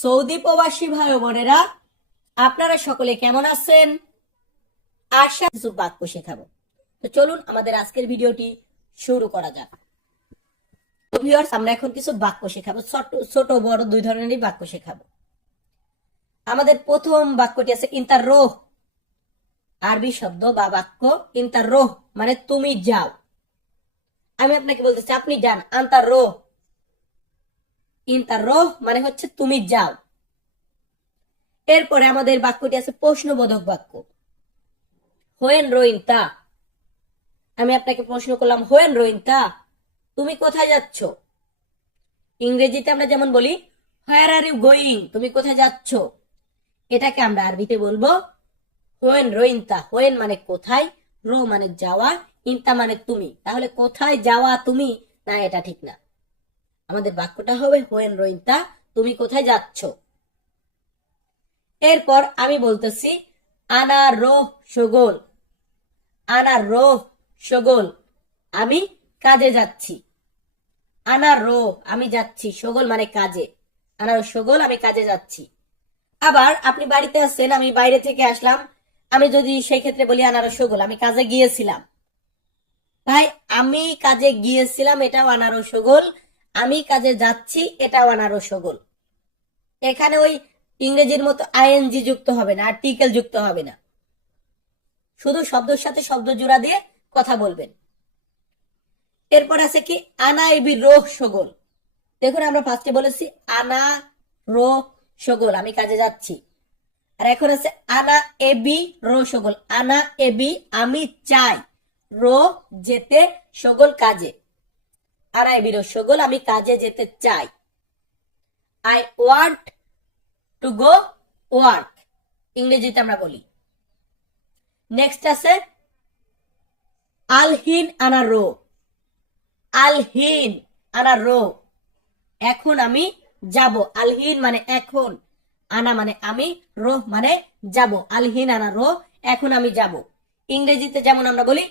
Saudi প্রবাসী ভাই ও বোনেরা, আপনারা সকলে কেমন আছেন? আশা কিছু বাক্য শেখাবো। তো চলুন আমাদের আজকের ভিডিওটি শুরু করা যাক। তো ভিউয়ার্স, আমরা এখন কিছু বাক্য শেখাবো। ছোট ছোট বড় দুই ধরনেরই বাক্য শেখাবো। আমাদের প্রথম বাক্যটি আছে ইন্তার রোহ। আরবি শব্দ বা বাক্য ইন্তার রোহ মানে তুমি যাও। আমি আপনাকে বলতেছি আপনি যান। আন্তার রোহ, ইন্তার রোহ মানে হচ্ছে তুমি যাও। এরপরে আমাদের বাক্যটি আছে প্রশ্নবোধক বাক্য। হোয়েন রোইন তা, আমি আপনাকে প্রশ্ন করলাম হোয়েন রোইন তা, তুমি কোথায় যাচ্ছ? ইংরেজিতে আমরা যেমন বলি হোয়ার আর ইউ গোয়িং, তুমি কোথায় যাচ্ছ, এটাকে আমরা আরবিতে বলবো হোয়েন রোইন তা। হোয়েন মানে কোথায়, রো মানে যাওয়া, ইনতা মানে তুমি। তাহলে কোথায় যাওয়া তুমি, না এটা ঠিক না। আমাদের বাক্যটা হবে হোয়েন রোইন তা, তুমি কোথায় যাচ্ছ। এরপর আমি বলতেছি আনা রোহ শগোল। আনা রোহ শগোল, আমি কাজে যাচ্ছি। আনা রো আমি যাচ্ছি, শগল মানে কাজে। আনা রো শগল, আমি কাজে যাচ্ছি। আবার আপনি বাড়িতে আছেন, আমি বাইরে থেকে আসলাম, আমি যদি সেই ক্ষেত্রে বলি আনারো শগল, আমি কাজে গিয়েছিলাম। ভাই, আমি কাজে গিয়েছিলাম এটাও আনারো শগল, আমি কাজে যাচ্ছি এটাও আনারো শগল। এখানে ওই ইংরেজির মতো আইএনজি যুক্ত হবে না, আর্টিকেল যুক্ত হবে না, শুধু শব্দের সাথে শব্দ জোড়া দিয়ে কথা বলবেন। এরপর আছে কি আনা এবি রোহ শগল। দেখুন, আমরা ফার্স্টে বলেছি আনা রো শগল, আমি কাজে যাচ্ছি। আর এখন আছে আনা এবি রো শগল। আনা এবি আমি চাই, রো যেতে, শগল কাজে। আনা এবি রো শগল, আমি কাজে যেতে চাই। I want to go work, ইংরেজিতে আমরা বলি। নেক্সট আছে আলহিন আনা রো। আলহিন আনা রো, এখন আমি যাব। আলহিন মানে এখন, আনা মানে আমি, রোহ মানে যাব। আলহিন আনা রো, এখন আমি যাব। ইংরেজিতে যেমন আমরা বলি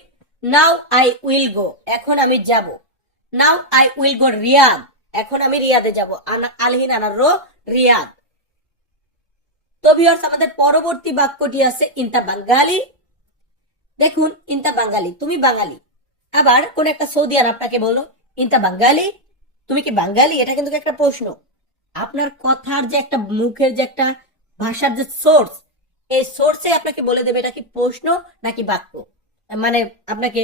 নাও আই উইল গো, এখন আমি যাব। Now I will go Riyadh, এখন আমি রিয়াদে যাব। আলহিন আনা রো রিয়াদ। তো ভিউয়ার্স, আমাদের পরবর্তী বাক্যটি আছে ইন্তা বাঙ্গালি। দেখুন, ইন্তা বাঙ্গালি, তুমি বাঙালি। আবার কোন একটা সৌদিয়ান আপনাকে বললো ইন্তা বাঙ্গালি, তুমি কি বাঙালি, এটা কিন্তু একটা প্রশ্ন। আপনার কথার যে একটা মুখের যে একটা ভাষার যে সোর্স, এই সোর্সে আপনাকে বলে দেবে এটা কি প্রশ্ন নাকি বাক্য। মানে আপনাকে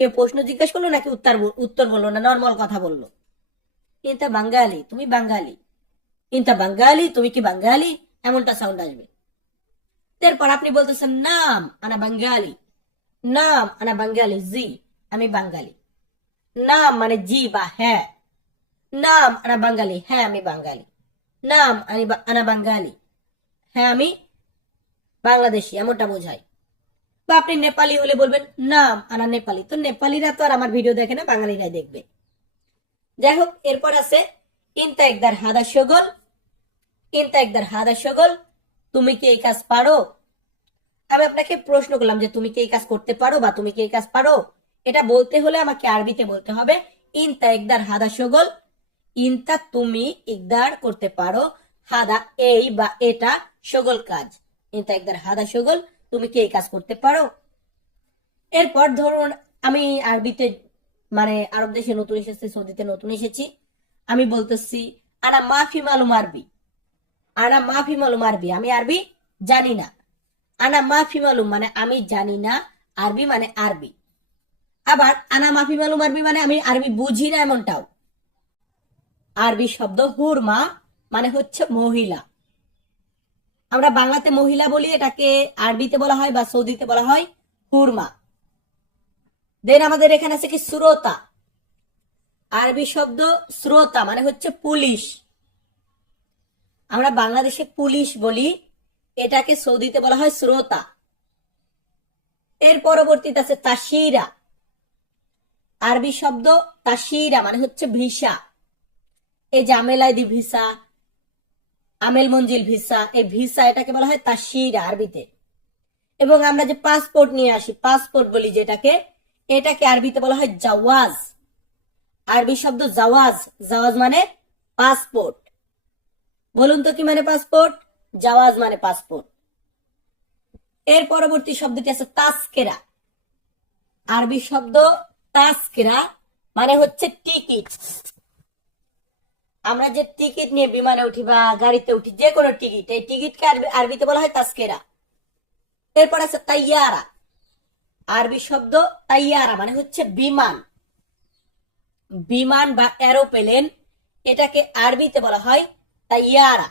কেউ প্রশ্ন জিজ্ঞেস করলো নাকি উত্তর বললো, না নর্মাল কথা বললো। ইন্তা বাঙ্গালি, তুমি বাঙালি। ইন্তা বাঙ্গালি, তুমি কি বাঙালি, এমনটা সাউন্ড আসবে। তারপর আপনি বলতেছেন নাম আনা বাঙ্গালি। নাম আনা বাঙ্গালি, জি আমি বাঙালি। নাম মানে জি বা হ্যাঁ। নাম আনা বাঙালি, হ্যাঁ আমি বাঙালি। নাম আনা বাঙালি, হ্যাঁ আমি বাংলাদেশি, এমনটা বোঝায়। বা আপনি নেপালি হলে বলবেন নাম আনা নেপালি। তো নেপালিরা তো আর আমার ভিডিও দেখে না, বাঙালিরাই দেখবে। যাই হোক, এরপর আছে ইনতা একদার হাদা শগল। ইনতা একদার হাদা শগল, তুমি কি এই কাজ পারো? আমি আপনাকে প্রশ্ন করলাম যে তুমি কি এই কাজ করতে পারো বা তুমি কি এই কাজ পারো। এটা বলতে হলে আমাকে আরবিতে বলতে হবে ইনতা একদার হাদা শগল। ইনতা তুমি, ইকদার করতে পারো, হাদা এই বা এটা, শগল কাজ। ইনতা একদার হাদা শগল, তুমি কি এই কাজ করতে পারো? এরপর ধরুন আমি আরবিতে মানে আরব দেশে নতুন এসেছি, সৌদিতে নতুন এসেছি, আমি বলতেছি আনা মাফি মালুম আরবি। আনা মাফি মালুম আরবি, আমি আরবি জানি না। আনা মাফি মালুম মানে আমি জানি না, আরবি মানে আরবি। আবার আনা মাফি মালুম আরবি মানে আমি আরবি বুঝি না, এমনটাও। আরবি শব্দ হুরমা মানে হচ্ছে মহিলা। আমরা বাংলাতে মহিলা বলি, এটাকে আরবিতে বলা হয় বা সৌদিতে বলা হয় হুরমা। দেন আমাদের এখানে আছে কি শ্রোতা। আরবি শব্দ শ্রোতা মানে হচ্ছে পুলিশ। আমরা বাংলাদেশে পুলিশ বলি, এটাকে সৌদিতে বলা হয় শ্রোতা। এর পরবর্তীতে আছে তাসিরা। আরবি শব্দ তাসিরা মানে হচ্ছে ভিসা। এই যে আমেল আইডি ভিসা, আমেল মঞ্জিল ভিসা, এই ভিসা এটাকে বলা হয় তাসিরা আরবিতে। এবং আমরা যে পাসপোর্ট নিয়ে আসি, পাসপোর্ট বলি যেটাকে, এটাকে আরবিতে বলা হয় জাওয়াজ। আরবি শব্দ জাওয়াজ, জাওয়াজ মানে পাসপোর্ট। বলুন তো কি মানে পাসপোর্ট? জাওয়াজ মানে পাসপোর্ট। এর পরবর্তী শব্দটি আছে তাস্কেরা। আরবি শব্দ তাস্কেরা মানে হচ্ছে টিকিট। আমরা যে টিকিট নিয়ে বিমানে উঠি বা গাড়িতে উঠি, যে কোনো টিকিট, এই টিকিটকে আরবিতে বলা হয় তাস্কেরা। এরপর আছে তাইয়ারা। আরবি শব্দ তাইয়ারা মানে হচ্ছে বিমান। বিমান বা এরোপ্লেন, এটাকে আরবিতে বলা হয় তাইয়ারা।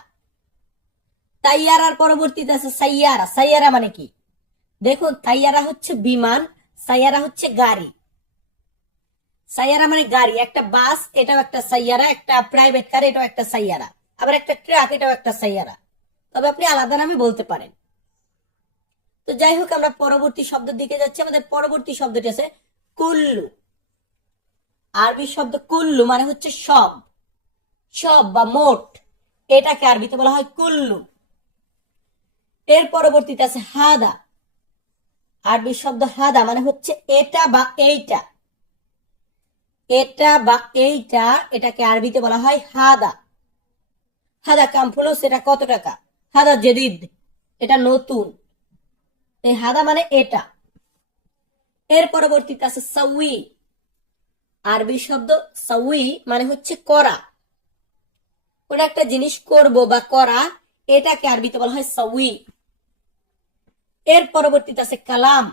তাইয়ারার পরবর্তীতে আছে সাইয়ারা। সাইয়ারা মানে কি? দেখুন, তাইয়ারা হচ্ছে বিমান, সাইয়ারা হচ্ছে গাড়ি। সাইয়ারা মানে গাড়ি, একটা বাস এটাও একটা সাইয়ারা, একটা প্রাইভেট কার এটাও একটা সাইয়ারা, আবার একটা ট্রাক এটাও একটা সাইয়ারা, তবে আপনি আলাদা নামে বলতে পারেন। তো যাই হোক, আমরা পরবর্তী শব্দের দিকে যাচ্ছি। আমাদের পরবর্তী শব্দটি আছে কুল্লু। আরবি শব্দ কুল্লু মানে হচ্ছে সব, সব বা মোট, এটাকে আরবিতে বলা হয় কুল্লু। এর পরবর্তীতে আছে হাদা। আরবি শব্দ হাদা মানে হচ্ছে এটা বা এইটা, এটা বা এইটা, এটাকে আরবিতে বলা হয় হাদা। হাদা কাম ফুলুস, এটা কত টাকা? হাদা জেদিদ, এটা নতুন। এই হাদা মানে এটা। এর পরবর্তীতে আছে সাউই। আরবি শব্দ সাউই মানে হচ্ছে করা, কোন একটা জিনিস করব বা করা, এটাকে আরবিতে বলা হয় সাউই। এর পরবর্তীতে আছে কালাম।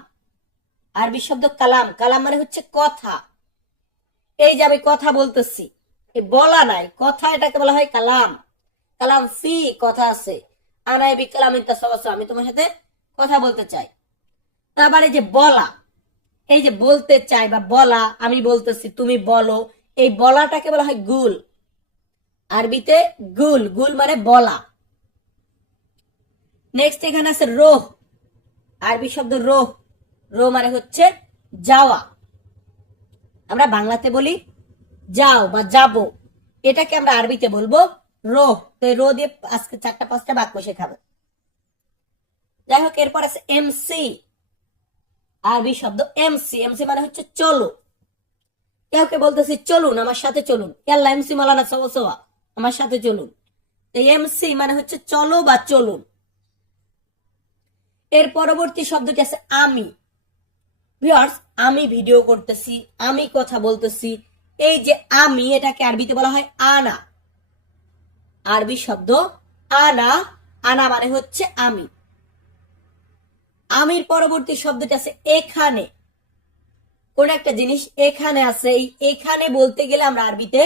আরবি শব্দ কালাম। কালাম মানে হচ্ছে কথা। এই যে আমি কথা বলতেছি, এই বলা নাই, কথা, এটাকে বলা হয় কালাম। কালাম ফি, কথা আছে। আনাই বি কালাম ইনতা সওয়াসা, আমি তোমার সাথে কথা বলতে চাই। তারপরে যে বলা, এই যে বলতে চাই বা বলা, আমি বলতেছি তুমি বলো, এই বলাটাকে বলা হয় গুল। আরবিতে গুল, গুল মানে বলা। নেক্সট এখানে আছে রোহ। আরবি শব্দ রোহ। রোহ মানে হচ্ছে যাওয়া। আমরা বাংলাতে বলি যাও বা যাবো, এটাকে আমরা আরবিতে বলবো রোহ। তো এই রো দিয়ে আজকে 4-5টা বাক্য শেখাবো। যাই হোক, এরপর আছে এমসি। আরবি শব্দ এমসি। এমসি মানে হচ্ছে চলো। কাউকে বলতেছি চলুন, আমার সাথে চলুন, ইয়াল্লা এমসি মালানা সওয়া সওয়া, আমার সাথে চলুন। এমসি মানে হচ্ছে চলো বা চলুন। এর পরবর্তী শব্দটি আছে আমি। ভিউয়ার্স, আমি ভিডিও করতেছি, আমি কথা বলতেছি, এই যে আমি, এটাকে আরবিতে বলা হয় আনা। আরবি শব্দ আনা। আনা মানে হচ্ছে আমি। আমির পরবর্তী শব্দটি আছে এখানে। কোন একটা জিনিস এখানে আছে, এই এখানে বলতে গেলে আমরা আরবিতে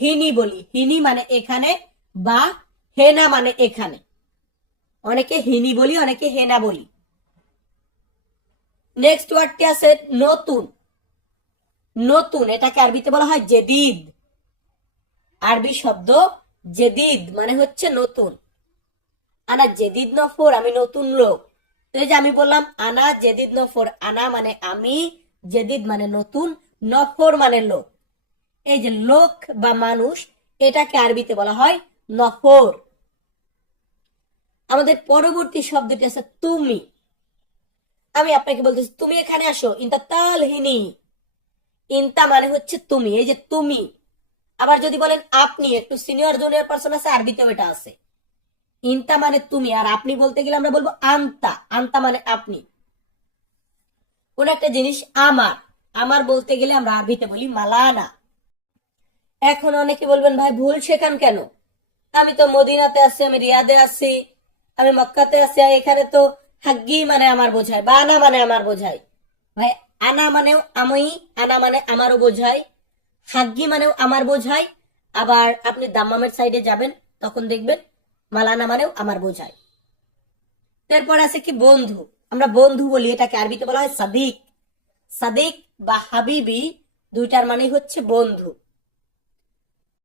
হিনি বলি। হিনি মানে এখানে, বা হেনা মানে এখানে। অনেকে হিনি বলি, অনেকে হেনা বলি। নেক্সট ওয়ার্ডটি আছে নতুন। নতুন, এটাকে আরবিতে বলা হয় জেদিদ। আরবি শব্দ জেদিদ মানে হচ্ছে নতুন। আনা জেদিদ নফর, আমি নতুন লোক। তো এই যে আমি বললাম আনা জেদিদ নফর, আনা মানে আমি, জেদিদ মানে নতুন, নফর মানে লোক। এই যে লোক বা মানুষ, এটাকে আরবিতে বলা হয় নফর। আমাদের পরবর্তী শব্দটি আছে তুমি। আমি আপনাকে বলতেছি তুমি এখানে আসো, ইনতা তালহিনী। ইনতা মানে হচ্ছে তুমি, এই যে তুমি। আবার যদি বলেন আপনি, একটু সিনিয়র জুনিয়র পারসন আছে, আরবিতেও এটা আছে। ইনতা মানে তুমি, আর আপনি বলতে গেলে আমরা বলবো আন্তা। আন্তা মানে আপনি। কোন একটা জিনিস আমার, আমার বলতে গেলে আমরা আরবিতে বলি মালানা। এখন অনেকে বলবেন ভাই ভুল শেখান কেন? আমি তো মদিনাতে আছি, আমি রিয়াদে আছি, আমি মক্কাতে আছি, আর এখানে তো হাগ্গি মানে আমার বোঝায়, বা আনা মানে আমার বোঝায়। ভাই আনা মানেও আমি, আনা মানে আমারও বোঝায়, হাগ্গি মানেও আমার বোঝায়। আবার আপনি দাম্মামের সাইডে যাবেন, তখন দেখবেন মালানা মানেও আমার বোঝায়। এরপর আছে কি বন্ধু। আমরা বন্ধু বলি, এটাকে আরবিতে বলা হয় সাদিক। সাদিক বা হাবিবি, দুইটার মানে হচ্ছে বন্ধু।